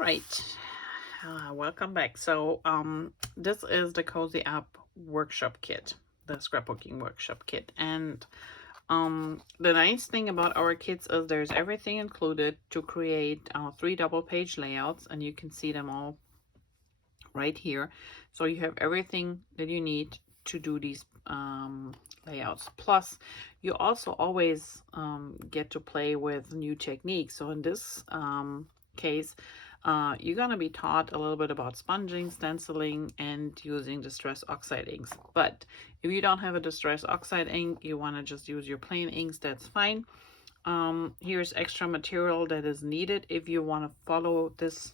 right, welcome back. So this is the Cozy Up workshop kit, the scrapbooking workshop kit. And the nice thing about our kits is there's everything included to create 3 double page layouts, and you can see them all right here. So you have everything that you need to do these layouts. Plus, you also always get to play with new techniques. So in this case, you're going to be taught a little bit about sponging, stenciling, and using distress oxide inks. But if you don't have a distress oxide ink, you want to just use your plain inks, that's fine. Here's extra material that is needed if you want to follow this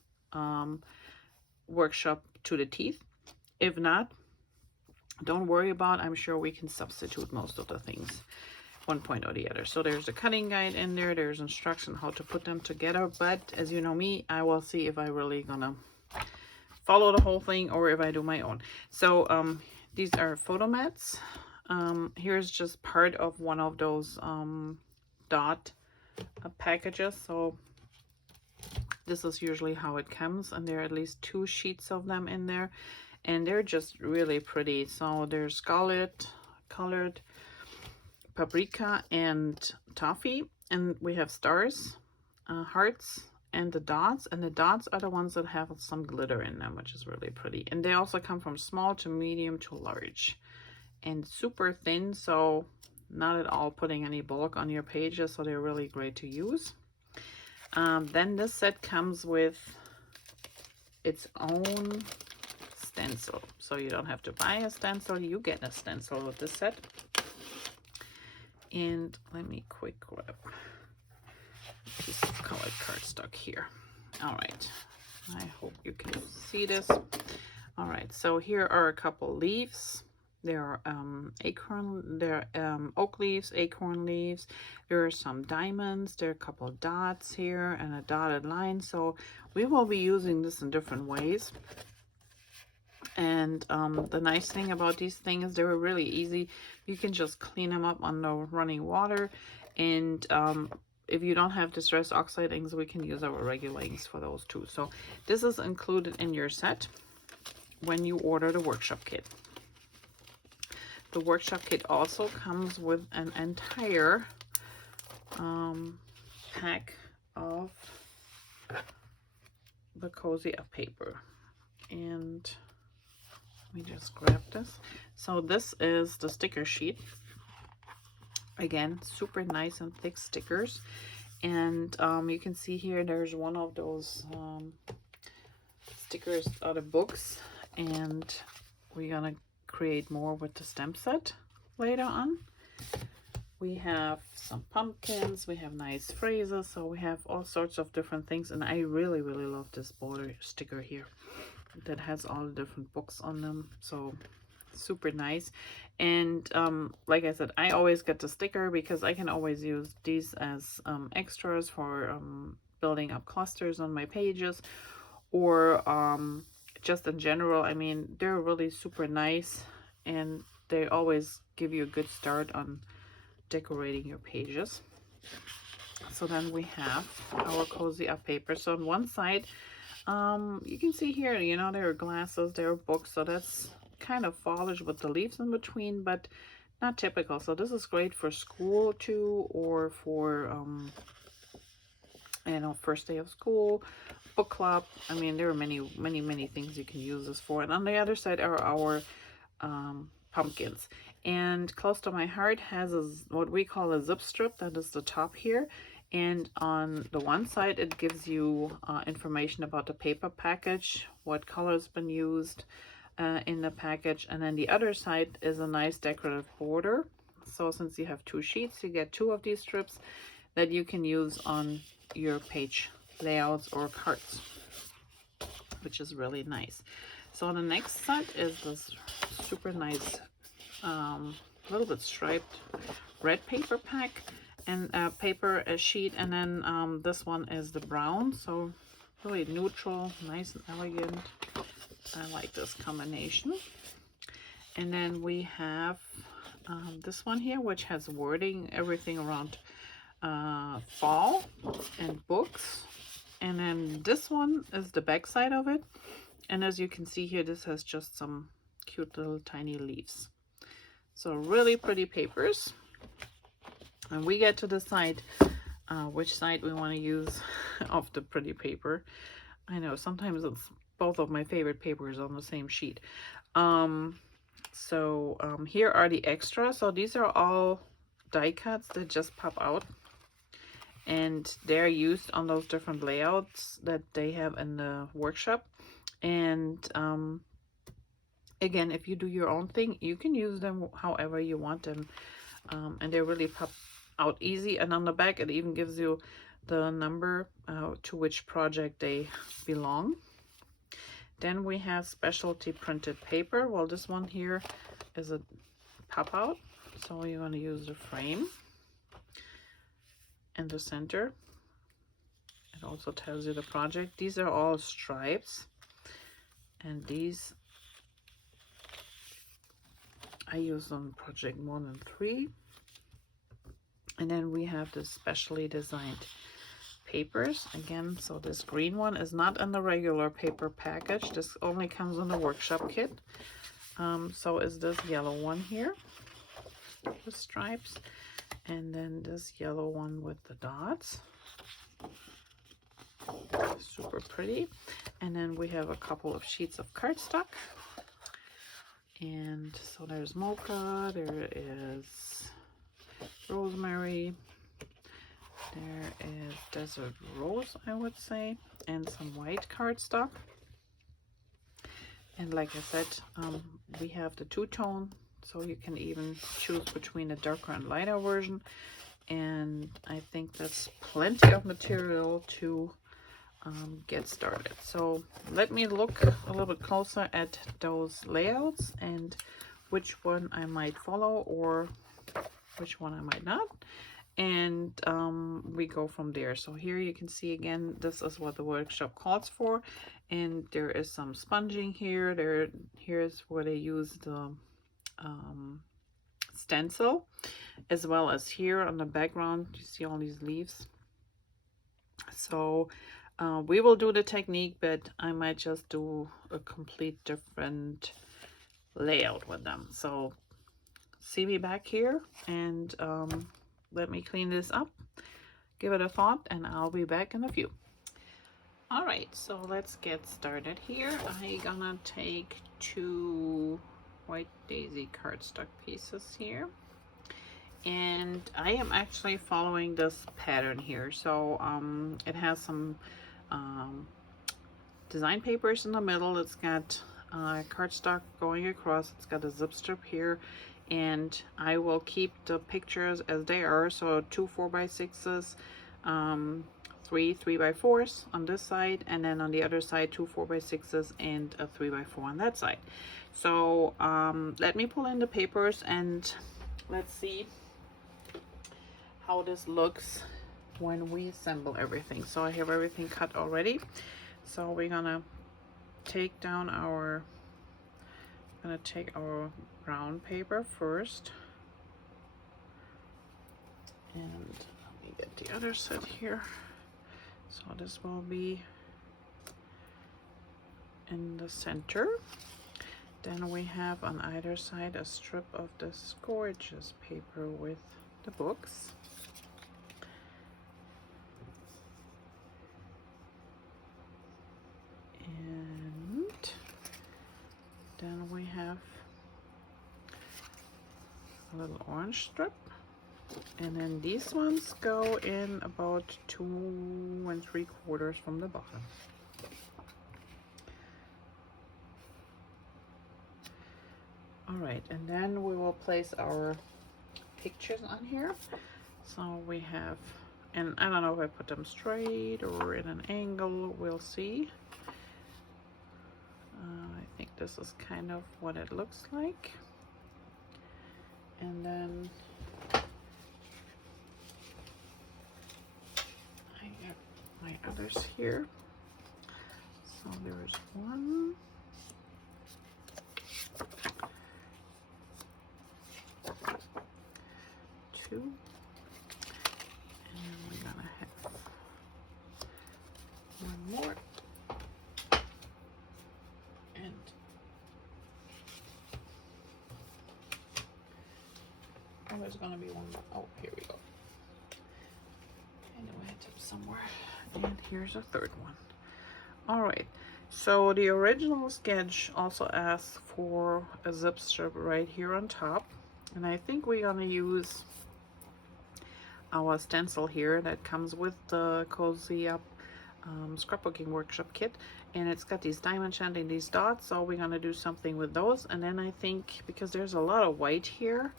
workshop to the teeth. If not, don't worry about it. I'm sure we can substitute most of the things one point or the other. So there's a cutting guide in there, there's instruction how to put them together, but as you know me, I will see if I really gonna follow the whole thing or if I do my own. So these are photo mats. Here's just part of one of those dot packages. So this is usually how it comes, and there are at least 2 sheets of them in there, and they're just really pretty. So there's Scarlet, colored, Paprika, and Toffee, and we have stars, hearts, and the dots. And the dots are the ones that have some glitter in them, which is really pretty. And they also come from small to medium to large, and super thin, so not at all putting any bulk on your pages, so they're really great to use. Then this set comes with its own stencil, so you don't have to buy a stencil, you get a stencil with this set. And let me quick grab a piece of colored cardstock here. All right, I hope you can see this. All right, so here are a couple leaves. There are oak leaves, acorn leaves. There are some diamonds. There are a couple of dots here and a dotted line. So we will be using this in different ways. And the nice thing about these things, they were really easy. You can just clean them up on the running water. And if you don't have distress oxide inks, we can use our regular inks for those too. So this is included in your set when you order the workshop kit. The workshop kit also comes with an entire pack of the Cozy Up paper. And let me just grab this. So this is the sticker sheet. Again, super nice and thick stickers. And you can see here there's one of those stickers out of books, and we're gonna create more with the stamp set later on. We have some pumpkins, we have nice phrases, so we have all sorts of different things. And I really love this border sticker here that has all the different books on them, so super nice. And like I said, I always get the sticker because I can always use these as extras for building up clusters on my pages, or just in general. I mean, they're really super nice, and they always give you a good start on decorating your pages. So then we have our Cozy Up paper. So on one side, you can see here, you know, there are glasses, there are books, so that's kind of foliage with the leaves in between, but not typical. So this is great for school too, or for you know, first day of school, book club. I mean, there are many things you can use this for. And on the other side are our pumpkins. And close to my heart has what we call a zip strip. That is the top here. And on the one side, it gives you information about the paper package, what color's been used in the package. And then the other side is a nice decorative border. So since you have 2 sheets, you get 2 of these strips that you can use on your page layouts or cards, which is really nice. So the next set is this super nice little bit striped red paper pack and paper sheet, and then this one is the brown, so really neutral, nice and elegant. I like this combination. And then we have this one here, which has wording, everything around fall and books And then this one is the back side of it. And as you can see here, this has just some cute little tiny leaves. So really pretty papers. And we get to decide which side we want to use of the pretty paper. I know sometimes it's both of my favorite papers on the same sheet. Here are the extras. So these are all die cuts that just pop out. And they're used on those different layouts that they have in the workshop. And again, if you do your own thing, you can use them however you want them. And they really pop out easy. And on the back, it even gives you the number to which project they belong. Then we have specialty printed paper. Well, this one here is a pop out. So you're going to use the frame in the center. It also tells you the project. These are all stripes, and these I use on project 1 and 3. And then we have the specially designed papers again. So this green one is not in the regular paper package. This only comes in the workshop kit. So is this yellow one here with stripes. And then this yellow one with the dots. Super pretty. And then we have a couple of sheets of cardstock. And so there's Mocha, there is Rosemary, there is Desert Rose, I would say, and some white cardstock. And like I said, we have the two-tone. So you can even choose between a darker and lighter version. And I think that's plenty of material to get started. So let me look a little bit closer at those layouts and which one I might follow or which one I might not. And we go from there. So here you can see again, this is what the workshop calls for. And there is some sponging here. Here's where they use the stencil, as well as here on the background you see all these leaves. So we will do the technique, but I might just do a complete different layout with them. So see me back here, and let me clean this up, give it a thought, and I'll be back in a few. All right, so let's get started here. I'm gonna take 2 white daisy cardstock pieces here, and I am actually following this pattern here. So it has some design papers in the middle. It's got cardstock going across. It's got a zip strip here, and I will keep the pictures as they are. So 2 4x6s, 3 3x4s on this side, and then on the other side 2 4x6s and a 3x4 on that side. So let me pull in the papers and let's see how this looks when we assemble everything. So I have everything cut already. So we're gonna take down our, take our brown paper first, and let me get the other set here. So this will be in the center. Then we have on either side a strip of this gorgeous paper with the books. And then we have a little orange strip. And then these ones go in about 2 3/4 from the bottom. All right, and then we will place our pictures on here. So we have, and I don't know if I put them straight or in an angle, we'll see. I think this is kind of what it looks like. And then I have my others here. So there's 1, 2, and we're gonna have One more. And oh, there's gonna be one more. Oh, here we go. I know I had it somewhere. And here's a third one. All right. So the original sketch also asks for a zip strip right here on top. And I think we're gonna use our stencil here that comes with the Cozy Up Scrapbooking Workshop Kit. And it's got these diamond shand and these dots, so we're gonna do something with those. And then I think, because there's a lot of white here,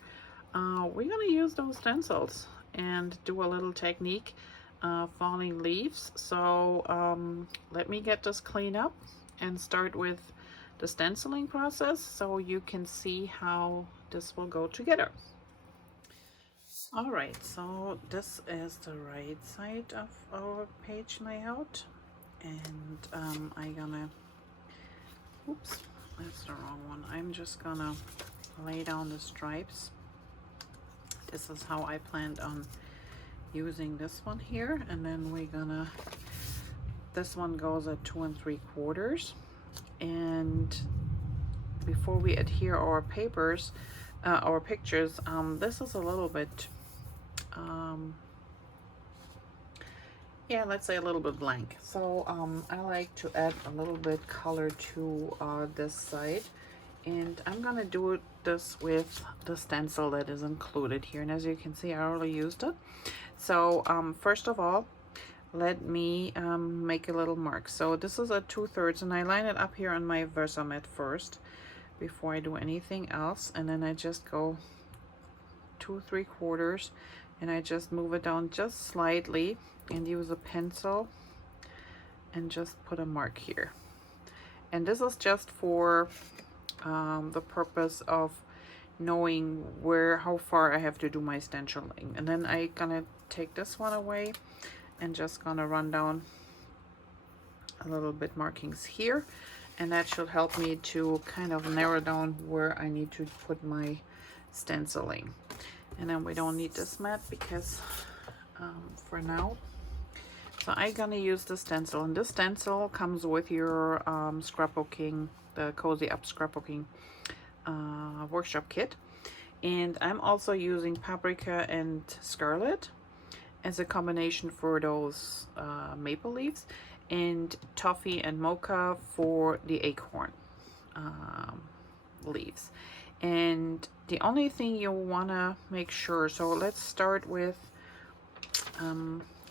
we're gonna use those stencils and do a little technique, falling leaves. So let me get this cleaned up and start with the stenciling process so you can see how this will go together. All right, so this is the right side of our page layout, and I'm gonna, oops, that's the wrong one. I'm just gonna lay down the stripes. This is how I planned on using this one here, and then we're gonna, this one goes at 2 3/4, and before we adhere our papers, our pictures, this is a little bit yeah, let's say a little bit blank. So I like to add a little bit color to this side, and I'm gonna do this with the stencil that is included here. And as you can see, I already used it. So first of all, let me make a little mark. So this is a 2/3, and I line it up here on my VersaMat first before I do anything else, and then I just go 2 3/4, and I just move it down just slightly and use a pencil and just put a mark here. And this is just for the purpose of knowing how far I have to do my stenciling. And then I gonna take this one away and just gonna run down a little bit markings here, and that should help me to kind of narrow down where I need to put my stenciling. And then we don't need this mat because for now. So I'm gonna use the stencil, and this stencil comes with your scrapbooking, the Cozy Up Scrapbooking Workshop Kit. And I'm also using Paprika and Scarlet as a combination for those maple leaves, and Toffee and Mocha for the acorn leaves. And the only thing you want to make sure, so let's start with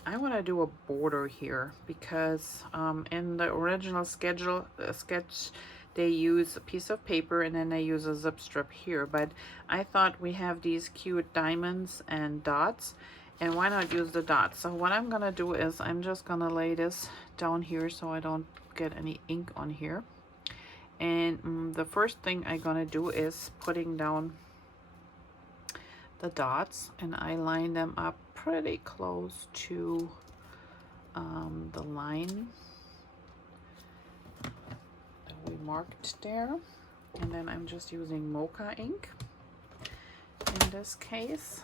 I want to do a border here because in the original sketch they use a piece of paper and then they use a zip strip here, but I thought we have these cute diamonds and dots, and why not use the dots? So what I'm gonna do is I'm just gonna lay this down here so I don't get any ink on here. And the first thing I'm gonna do is putting down the dots, and I line them up pretty close to the line that we marked there. And then I'm just using Mocha ink in this case,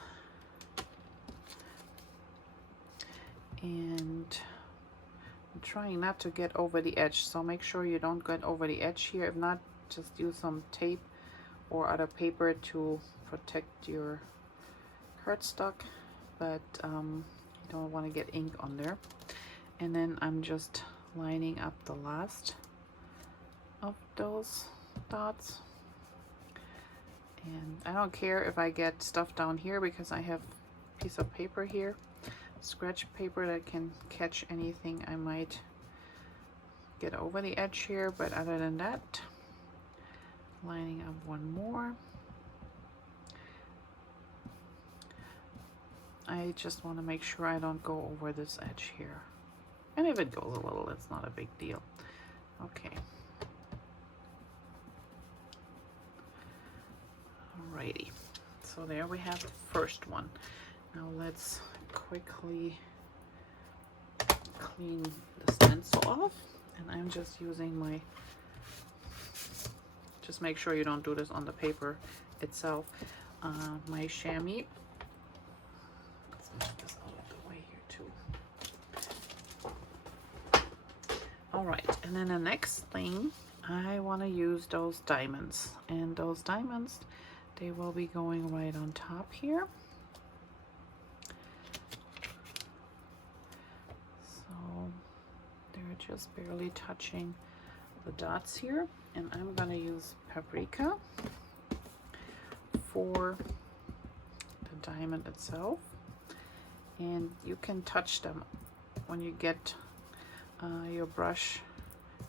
and I'm trying not to get over the edge, so make sure you don't get over the edge here. If not, just use some tape or other paper to protect your cardstock, but you don't want to get ink on there. And then I'm just lining up the last of those dots, and I don't care if I get stuff down here because I have a piece of paper here, scratch paper, that can catch anything I might get over the edge here. But other than that, lining up one more. I just want to make sure I don't go over this edge here, and if it goes a little, it's not a big deal. Okay, alrighty, so there we have the first one. Now let's quickly clean the stencil off, and I'm just using my, just make sure you don't do this on the paper itself, my chamois. Let's move this out of the way here too. All right, and then the next thing, I want to use those diamonds, and those diamonds, they will be going right on top here. So they're just barely touching the dots here, and I'm going to use Paprika for the diamond itself. And you can touch them when you get your brush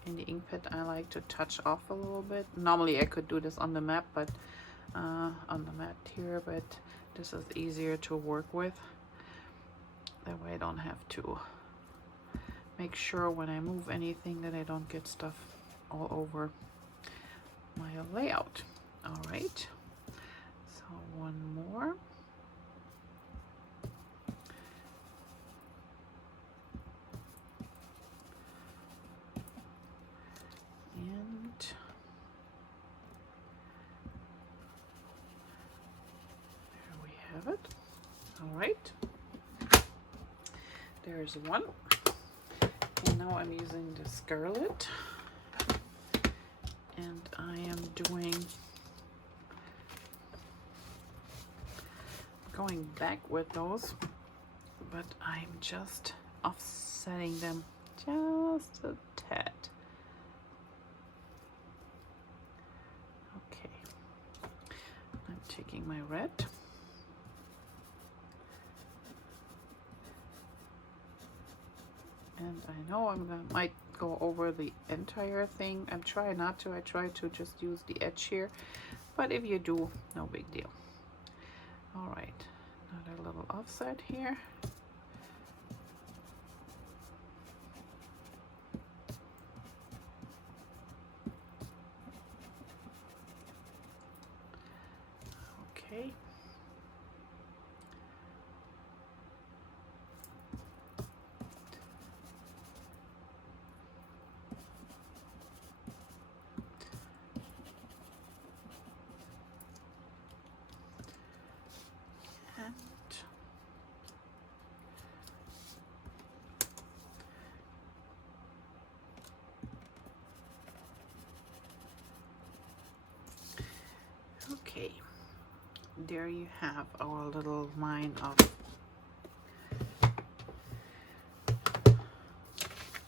in the ink pad. I like to touch off a little bit. Normally I could do this on the mat, but on the mat here, but this is easier to work with. That way I don't have to make sure when I move anything that I don't get stuff all over my layout. All right, so one more. It. All right, there's one, and now I'm using the Scarlet, and I am going back with those, but I'm just offsetting them just a tad. Okay, I'm taking my red. And I know might go over the entire thing. I'm trying not to. I try to just use the edge here, but if you do, no big deal. All right, another little offset here. Okay. Okay, there you have our little line of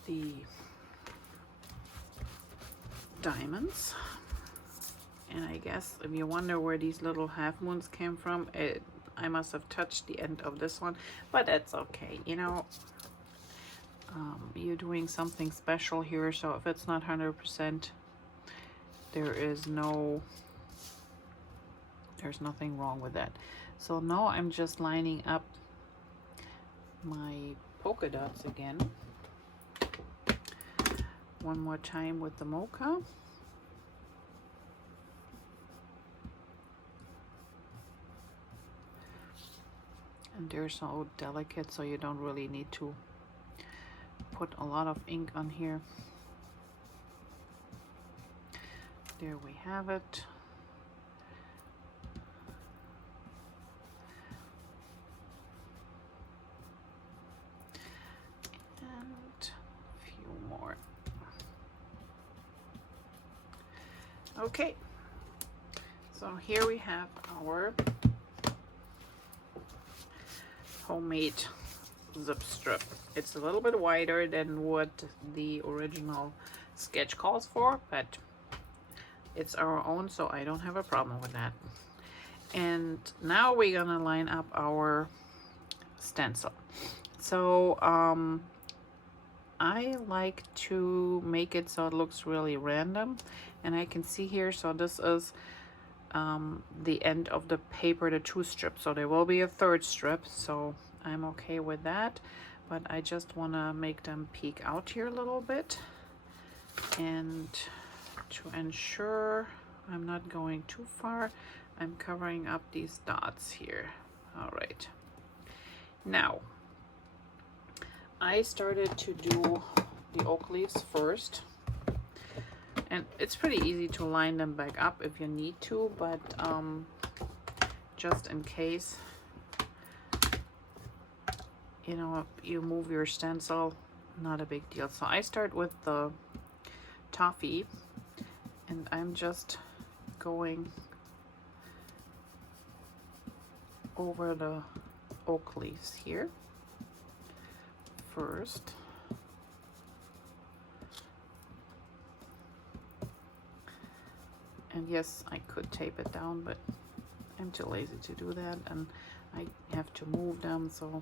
the diamonds. And I guess if you wonder where these little half moons came from, I must have touched the end of this one, but that's okay. You know, you're doing something special here, so if it's not 100%, there's nothing wrong with that. So now I'm just lining up my polka dots again one more time with the Mocha. And they're so delicate, so you don't really need to put a lot of ink on here. There we have it. And a few more. Okay, so here we have our homemade zip strip. It's a little bit wider than what the original sketch calls for, but it's our own, so I don't have a problem with that. And now we're gonna line up our stencil. So I like to make it so it looks really random, and I can see here, so this is the end of the paper, the 2 strips, so there will be a 3rd strip, so I'm okay with that, but I just want to make them peek out here a little bit, and to ensure I'm not going too far, I'm covering up these dots here. All right, now I started to do the oak leaves first, and it's pretty easy to line them back up if you need to, but just in case, you know, you move your stencil not a big deal. So I start with the Toffee, and I'm just going over the oak leaves here first. And yes, I could tape it down, but I'm too lazy to do that, and I have to move them, so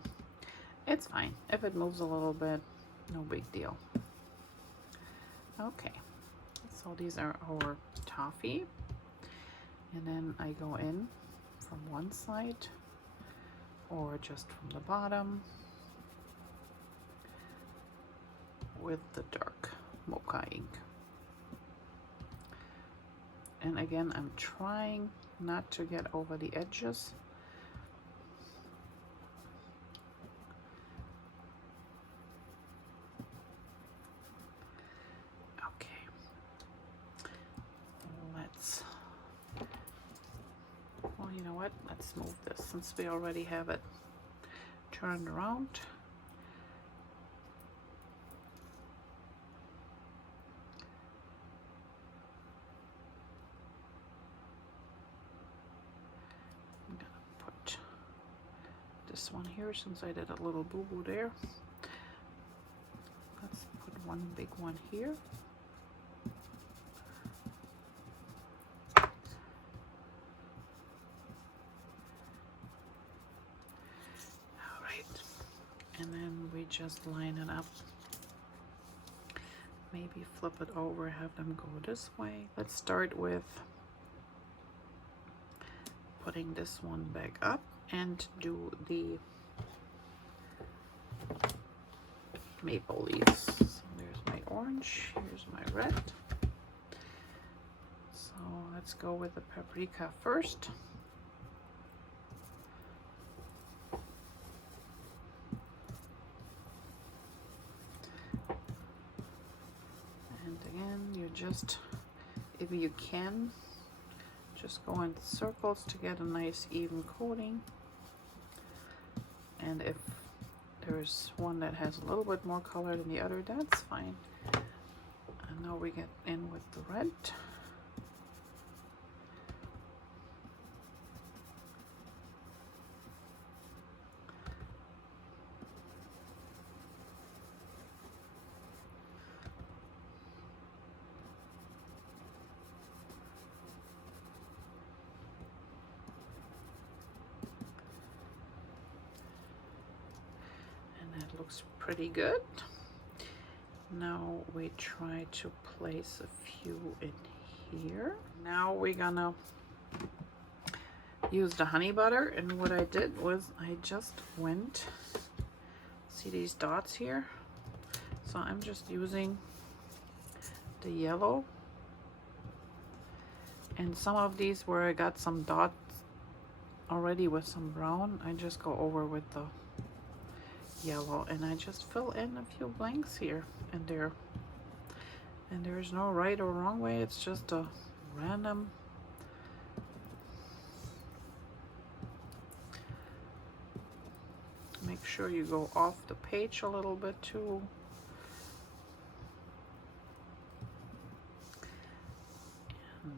it's fine. If it moves a little bit, no big deal. Okay, so these are our Toffee, and then I go in from one side or just from the bottom with the dark Mocha ink. And again, I'm trying not to get over the edges. Okay, well, you know what? Let's move this since we already have it turned around. This one here, since I did a little boo-boo there. Let's put one big one here. All right, and then we just line it up. Maybe flip it over, have them go this way. Let's start with putting this one back up and do the maple leaves. So there's my orange, here's my red. So let's go with the paprika first. And again, you just, if you can, just go in circles to get a nice even coating. And if there's one that has a little bit more color than the other, that's fine. And now we get in with the red. Looks pretty good. Now we try to place a few in here. Now we're gonna use the honey butter, and what I did was I just went, see these dots here? So I'm just using the yellow, and some of these where I got some dots already with some brown, I just go over with the yellow, and I just fill in a few blanks here and there, and there's no right or wrong way. It's just a random make sure you go off the page a little bit too. And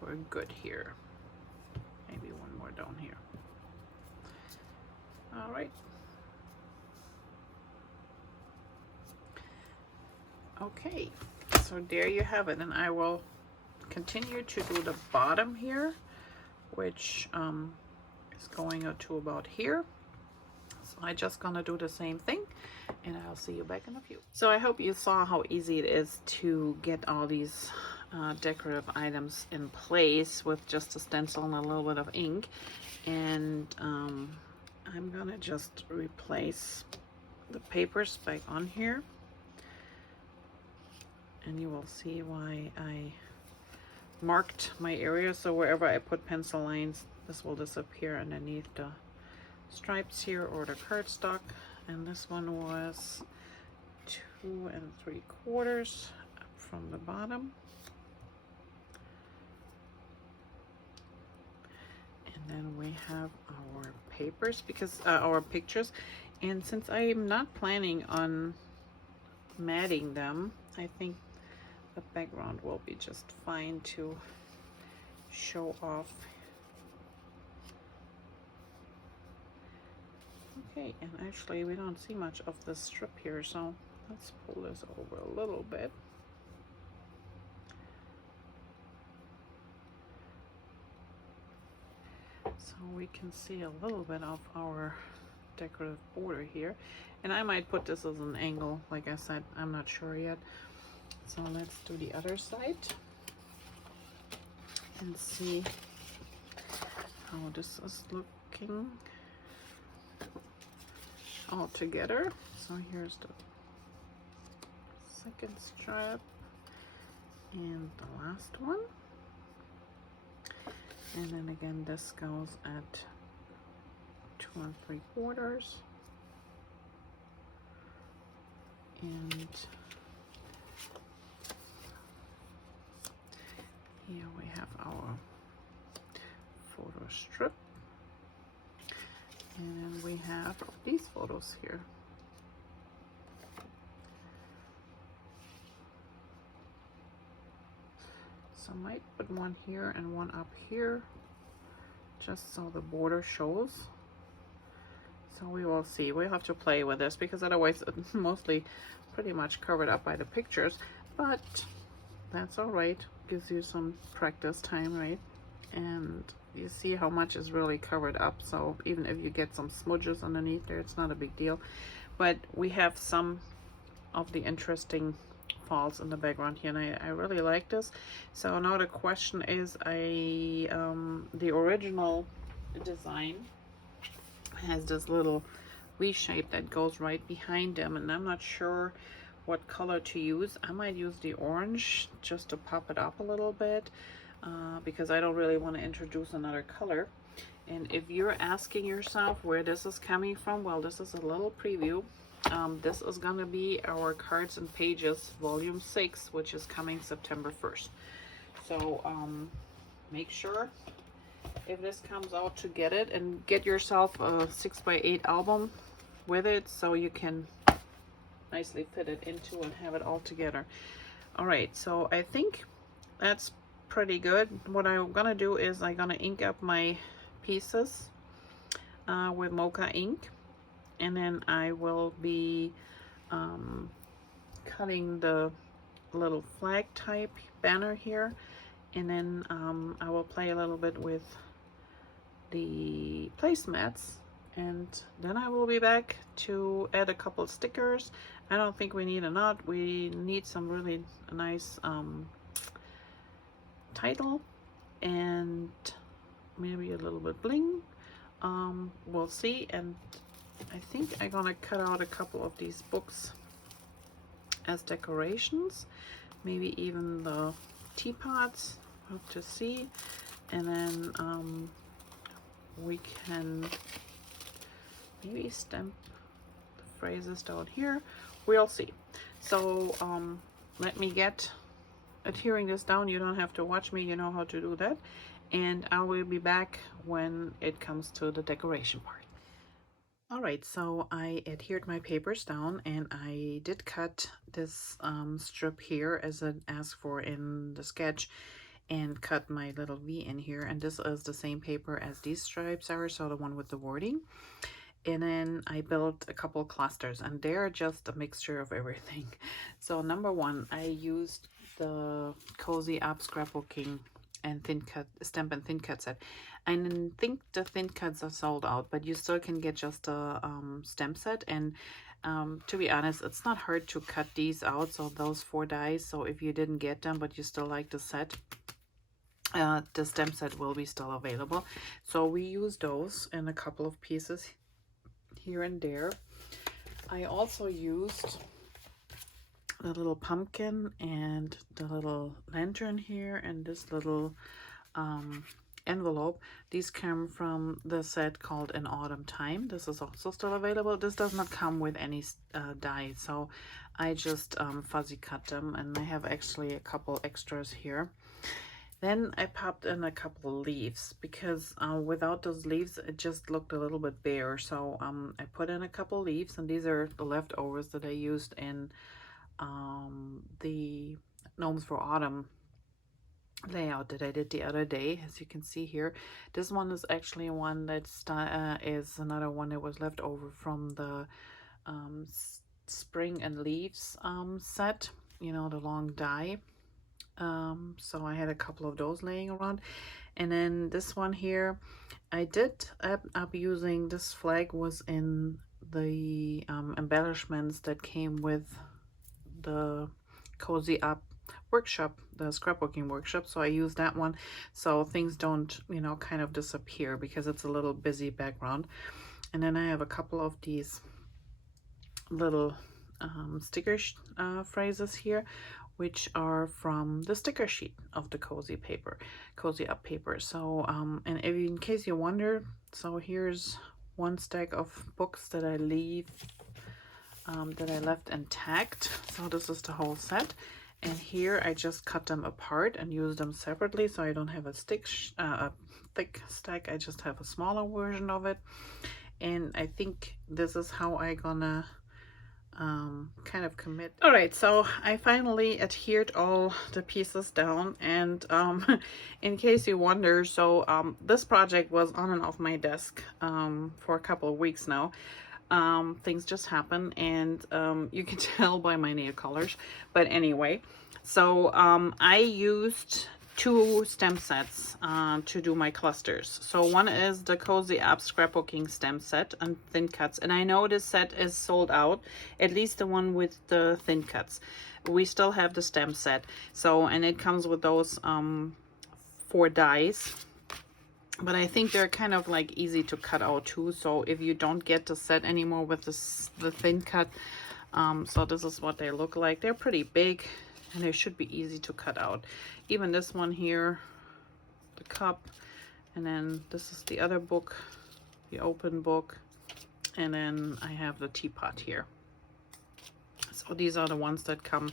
we're good here. Maybe one more down here. All right. Okay, so there you have it, and I will continue to do the bottom here, which is going to about here. So I'm just gonna do the same thing, and I'll see you back in a few. So I hope you saw how easy it is to get all these decorative items in place with just a stencil and a little bit of ink. And I'm gonna just replace the papers back on here, and you will see why I marked my area. So wherever I put pencil lines, this will disappear underneath the stripes here or the cardstock. And this one was 2 3/4 up from the bottom. have our papers, because our pictures, and since I'm not planning on matting them, I think the background will be just fine to show off. Okay, and actually we don't see much of the strip here, so let's pull this over a little bit. So we can see a little bit of our decorative border here. And I might put this as an angle, like I said, I'm not sure yet. So let's do the other side and see how this is looking all together. So here's the second strip and the last one. And then again, this goes at 2 3/4. And here we have our photo strip. And then we have these photos here. So I might put one here and one up here, just so the border shows. So we will see. We'll have to play with this because otherwise it's mostly pretty much covered up by the pictures, but that's all right. Gives you some practice time, right? And you see how much is really covered up, so even if you get some smudges underneath there, it's not a big deal. But we have some of the interesting falls in the background here, and I really like this. So now the question is, the original design has this little V shape that goes right behind them, and I'm not sure what color to use. I might use the orange just to pop it up a little bit, because I don't really want to introduce another color. And if you're asking yourself where this is coming from, well, this is a little preview. This is gonna be our Cards and Pages Volume 6, which is coming September 1st. So make sure if this comes out to get it, and get yourself a 6x8 album with it so you can nicely fit it into and have it all together. All right, so I think that's pretty good. What I'm gonna do is I'm gonna ink up my pieces with Mocha ink, and then I will be cutting the little flag type banner here, and then I will play a little bit with the placemats, and then I will be back to add a couple of stickers. I don't think we need a knot. We need some really nice title and maybe a little bit bling. We'll see. And I think I'm gonna cut out a couple of these books as decorations, maybe even the teapots. Hope to see. And then we can maybe stamp the phrases down here. We'll see. So let me get adhering this down. You don't have to watch me, you know how to do that. And I will be back when it comes to the decoration part. All right, so I adhered my papers down, and I did cut this strip here as it asked for in the sketch, and cut my little V in here. And this is the same paper as these stripes are, so the one with the wording. And then I built a couple clusters, and they're just a mixture of everything. So number one, I used the Cozy Up Scrapbooking and thin cut stamp and thin cut set. I think the thin cuts are sold out, but you still can get just a stamp set. And to be honest, it's not hard to cut these out. So those 4 dies. So if you didn't get them but you still like the set, the stamp set will be still available. So we use those in a couple of pieces here and there. I also used the little pumpkin and the little lantern here, and this little envelope. These come from the set called In Autumn Time. This is also still available. This does not come with any die, so I just fuzzy cut them, and I have actually a couple extras here. Then I popped in a couple of leaves because without those leaves it just looked a little bit bare. So I put in a couple leaves, and these are the leftovers that I used in the Gnomes for Autumn layout that I did the other day. As you can see here, this one is actually one that's is another one that was left over from the Spring and Leaves set, you know, the long die. So I had a couple of those laying around. And then this one here, I did up using, this flag was in the embellishments that came with the Cozy Up workshop, the scrapbooking workshop. So I used that one so things don't, you know, kind of disappear, because it's a little busy background. And then I have a couple of these little sticker phrases here, which are from the sticker sheet of the Cozy Up paper. So and if, in case you wonder, so here's one stack of books that I left intact. So this is the whole set, and here I just cut them apart and use them separately, so I don't have a thick stack. I just have a smaller version of it, and I think this is how I gonna kind of commit. All right, so I finally adhered all the pieces down, and in case you wonder, so this project was on and off my desk for a couple of weeks now. Things just happen, and you can tell by my nail colors, but anyway, so I used 2 stem sets to do my clusters. So one is the Cozy Up Scrapbooking stem set and thin cuts, and I know this set is sold out, at least the one with the thin cuts. We still have the stem set, so, and it comes with those 4 dies, but I think they're kind of like easy to cut out too. So if you don't get the set anymore with the thin cut, so this is what they look like. They're pretty big, and they should be easy to cut out. Even this one here, the cup, and then this is the other book, the open book, and then I have the teapot here. So these are the ones that come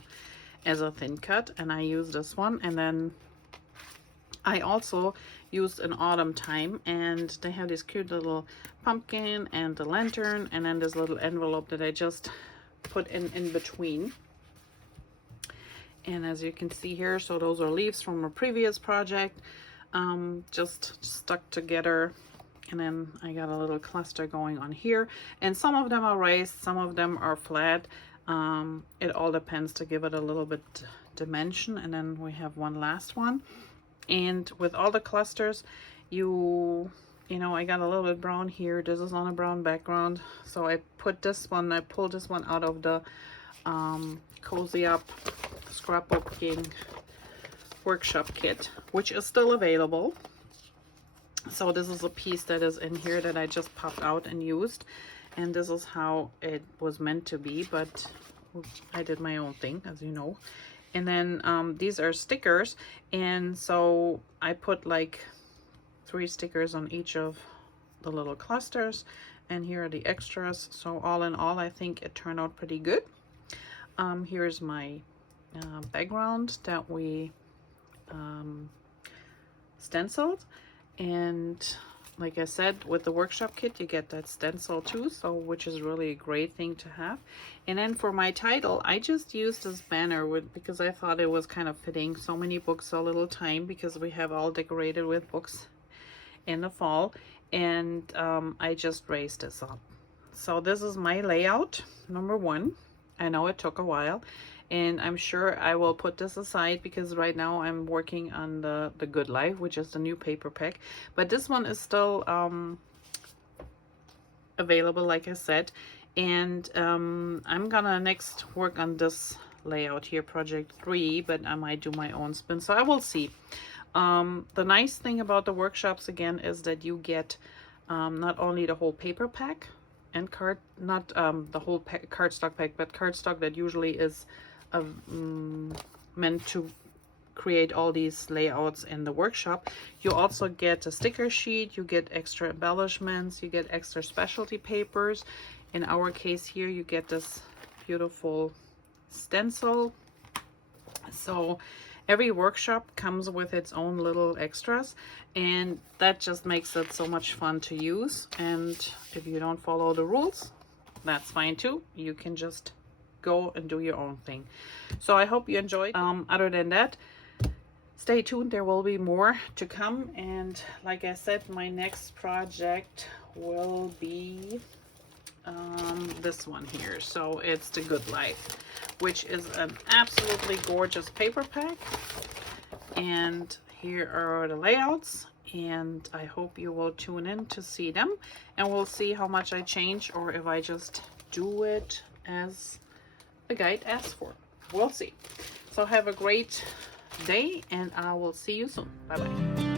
as a thin cut, and I use this one. And then I also used an autumn time, and they have this cute little pumpkin and the lantern, and then this little envelope that I just put in between. And as you can see here, so those are leaves from a previous project, just stuck together. And then I got a little cluster going on here, and some of them are raised, some of them are flat. It all depends to give it a little bit dimension. And then we have one last one. And with all the clusters, you know, I got a little bit brown here. This is on a brown background, so I put this one, I pulled this one out of the Cozy Up Scrapbooking workshop kit, which is still available. So this is a piece that is in here that I just popped out and used, and this is how it was meant to be, but I did my own thing, as you know. And then these are stickers, and so I put like 3 stickers on each of the little clusters, and here are the extras. So all in all, I think it turned out pretty good. Here's my background that we stenciled, and like I said, with the workshop kit you get that stencil too, so which is really a great thing to have. And then for my title, I just used this banner because I thought it was kind of fitting. So many books, so little time, because we have all decorated with books in the fall, and I just raised this up. So this is my layout number 1. I know it took a while, and I'm sure I will put this aside because right now I'm working on the Good Life, which is the new paper pack, but this one is still available, like I said. And I'm gonna next work on this layout here, project 3, but I might do my own spin, so I will see. The nice thing about the workshops again is that you get not only the whole paper pack and not the whole cardstock pack, but cardstock that usually is meant to create all these layouts in the workshop. You also get a sticker sheet, you get extra embellishments, you get extra specialty papers. In our case here, you get this beautiful stencil. So, every workshop comes with its own little extras, and that just makes it so much fun to use. And if you don't follow the rules, that's fine too. You can just go and do your own thing. So I hope you enjoyed. Other than that, stay tuned, there will be more to come. And like I said, my next project will be this one here. So it's the Good Life, which is an absolutely gorgeous paper pack. And here are the layouts, and I hope you will tune in to see them, and we'll see how much I change or if I just do it as the guide asks for. We'll see. So have a great day, and I will see you soon. Bye bye.